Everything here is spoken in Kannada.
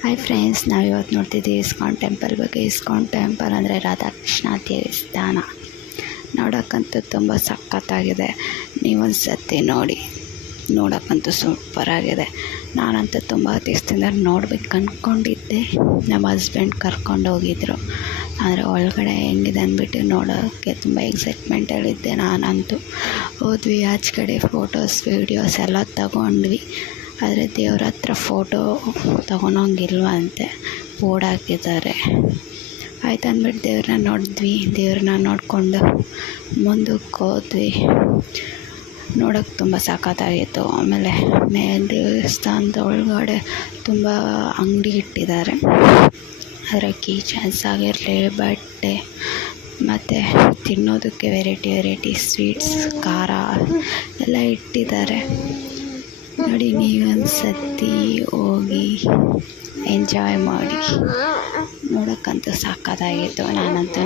ಹಾಯ್ ಫ್ರೆಂಡ್ಸ್, ನಾವು ಇವತ್ತು ನೋಡ್ತಿದ್ದೀವಿ ಇಸ್ಕಾನ್ ಟೆಂಪಲ್ ಬಗ್ಗೆ. ಇಸ್ಕಾನ್ ಟೆಂಪಲ್ ಅಂದರೆ ರಾಧಾಕೃಷ್ಣ ದೇವಸ್ಥಾನ. ನೋಡೋಕ್ಕಂತೂ ತುಂಬ ಸಖತ್ತಾಗಿದೆ. ನೀವೊಂದು ಸತಿ ನೋಡಿ, ನೋಡೋಕ್ಕಂತೂ ಸೂಪರಾಗಿದೆ. ನಾನಂತೂ ತುಂಬ ದಿವಸದಿಂದ ನೋಡ್ಬೇಕು ಅಂದ್ಕೊಂಡಿದ್ದೆ. ನಮ್ಮ ಹಸ್ಬೆಂಡ್ ಕರ್ಕೊಂಡು ಹೋಗಿದ್ರು. ಆದರೆ ಒಳಗಡೆ ಹೆಂಗಿದೆ ಅಂದ್ಬಿಟ್ಟು ನೋಡೋಕ್ಕೆ ತುಂಬ ಎಕ್ಸೈಟ್ಮೆಂಟಲ್ಲಿದ್ದೆ. ನಾನಂತೂ ಹೋದ್ವಿ, ಆಚೆ ಕಡೆ ಫೋಟೋಸ್ ವೀಡಿಯೋಸ್ ಎಲ್ಲ ತಗೊಂಡ್ವಿ. ಆದರೆ ದೇವ್ರ ಹತ್ರ ಫೋಟೋ ತೊಗೊಳಂಗಿಲ್ವಂತೆ, ಬೋರ್ಡ್ ಹಾಕಿದ್ದಾರೆ. ಆಯ್ತು ಅಂದ್ಬಿಟ್ಟು ದೇವ್ರನ್ನ ನೋಡಿದ್ವಿ. ದೇವ್ರನ್ನ ನೋಡಿಕೊಂಡು ಮುಂದಕ್ಕೆ ಹೋದ್ವಿ. ನೋಡೋಕ್ಕೆ ತುಂಬ ಸಖತ್ತಾಗಿತ್ತು. ಆಮೇಲೆ ದೇವಸ್ಥಾನದ ಒಳಗಡೆ ತುಂಬ ಅಂಗಡಿ ಇಟ್ಟಿದ್ದಾರೆ. ಅದರ ಕೀಚನ್ಸ್ ಆಗಿರಲಿ, ಬಟ್ಟೆ ಮತ್ತು ತಿನ್ನೋದಕ್ಕೆ ವೆರೈಟಿ ಸ್ವೀಟ್ಸ್, ಖಾರ ಎಲ್ಲ ಇಟ್ಟಿದ್ದಾರೆ. ನೋಡಿ, ನೀವೊಂದು ಸತಿ ಹೋಗಿ ಎಂಜಾಯ್ ಮಾಡಿ. ನೋಡೋಕ್ಕಂತೂ ಸಖತ್ತಾಗಿತ್ತು. ನಾನಂತೂ